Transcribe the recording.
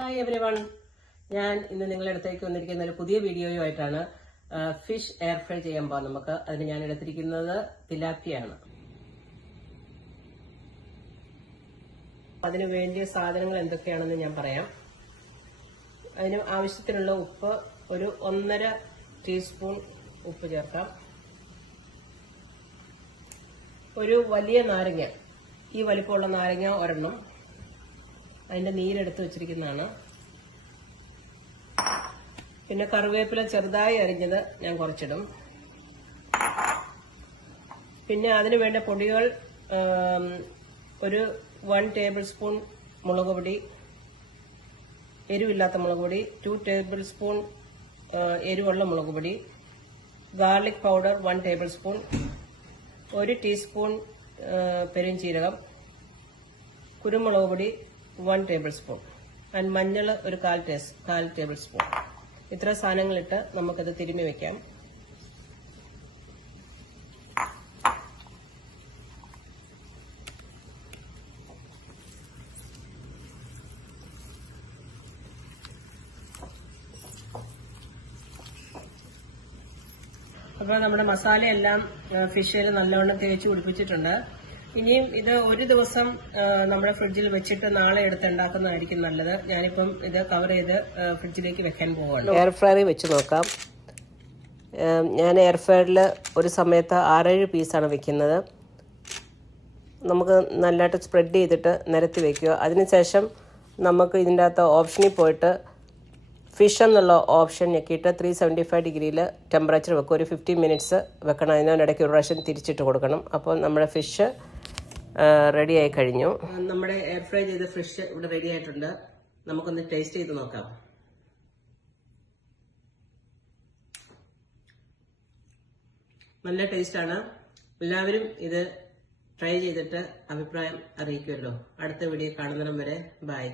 Hi everyone, ഞാൻ ഇന്ന് നിങ്ങളുടെ അടുത്തേക്ക് വന്നിരിക്കുന്ന ഒരു പുതിയ വീഡിയോയുമായിട്ടാണ്. ഫിഷ് എയർ ഫ്രൈ ചെയ്യാൻ പോകാം നമുക്ക്. അതിന് ഞാൻ എടുത്തിരിക്കുന്നത് തിലാപ്പിയാണ്. അതിന് വേണ്ടിയ സാധനങ്ങൾ എന്തൊക്കെയാണെന്ന് ഞാൻ പറയാം. അതിന് ആവശ്യത്തിനുള്ള ഉപ്പ്, ഒരു 1.5 ടീസ്പൂൺ ഉപ്പ് ചേർക്കാം. ഒരു വലിയ നാരങ്ങ, ഈ വലിപ്പമുള്ള നാരങ്ങ ഒരെണ്ണം, അതിന്റെ നീരെടുത്ത് വെച്ചിരിക്കുന്നതാണ്. പിന്നെ കറിവേപ്പില ചെറുതായി അരിഞ്ഞത് ഞാൻ കുറച്ചിടും. പിന്നെ അതിന് വേണ്ട പൊടികൾ, ഒരു 1 ടേബിൾ സ്പൂൺ മുളക് പൊടി, എരിവില്ലാത്ത മുളക് പൊടി, 2 ടേബിൾ സ്പൂൺ എരിവുള്ള മുളക് പൊടി, garlic powder 1 tablespoon, 1 teaspoon പെരുംജീരകം, കുരുമുളക് പൊടി 1 ടേബിൾ സ്പൂൺ, ആൻഡ് മഞ്ഞൾ ഒരു 1/4 ടേബിൾ സ്പൂൺ. ഇത്ര സാധനങ്ങളിട്ട് നമുക്കത് തിരുമ്മി വെക്കാം. അപ്പോൾ നമ്മുടെ മസാലയെല്ലാം ഫിഷിൽ നല്ലവണ്ണം തേച്ച് പിടിപ്പിച്ചിട്ടുണ്ട്. ഇനിയും ഇത് ഒരു ദിവസം നമ്മുടെ ഫ്രിഡ്ജിൽ വെച്ചിട്ട് നാളെ എടുത്ത് ഉണ്ടാക്കുന്നതായിരിക്കും നല്ലത്. ഞാനിപ്പം ഇത് കവർ ചെയ്ത് ഫ്രിഡ്ജിലേക്ക് വെക്കാൻ പോവുകയാണ്. എയർ ഫ്രയറിൽ വെച്ച് നോക്കാം. ഞാൻ എയർ ഫ്രയറിൽ ഒരു സമയത്ത് 6-7 പീസാണ് വെക്കുന്നത്. നമുക്ക് നല്ലതായിട്ട് സ്പ്രെഡ് ചെയ്തിട്ട് നിരത്തി വെക്കുക. അതിനുശേഷം നമുക്ക് ഇതിൻ്റെ അകത്ത് ഓപ്ഷനിൽ പോയിട്ട് ഫിഷ് എന്നുള്ള ഓപ്ഷൻ ഞെക്കിയിട്ട് 375 ഡിഗ്രിയിൽ ടെമ്പറേച്ചർ വെക്കുക. ഒരു 15 മിനിറ്റ്സ് വെക്കണം. അതിനിടയ്ക്ക് ഒരു പ്രാവശ്യം തിരിച്ചിട്ട് കൊടുക്കണം. അപ്പോൾ നമ്മുടെ ഫിഷ് റെഡി ആയി കഴിഞ്ഞു. നമ്മുടെ എയർ ഫ്രൈ ചെയ്ത ഫിഷ് ഇവിടെ റെഡി ആയിട്ടുണ്ട്. നമുക്കൊന്ന് ടേസ്റ്റ് ചെയ്ത് നോക്കാം. നല്ല ടേസ്റ്റാണ്. എല്ലാവരും ഇത് ട്രൈ ചെയ്തിട്ട് അഭിപ്രായം അറിയിക്കുമല്ലോ. അടുത്ത വീഡിയോ കാണുന്നിടം വരെ ബൈ.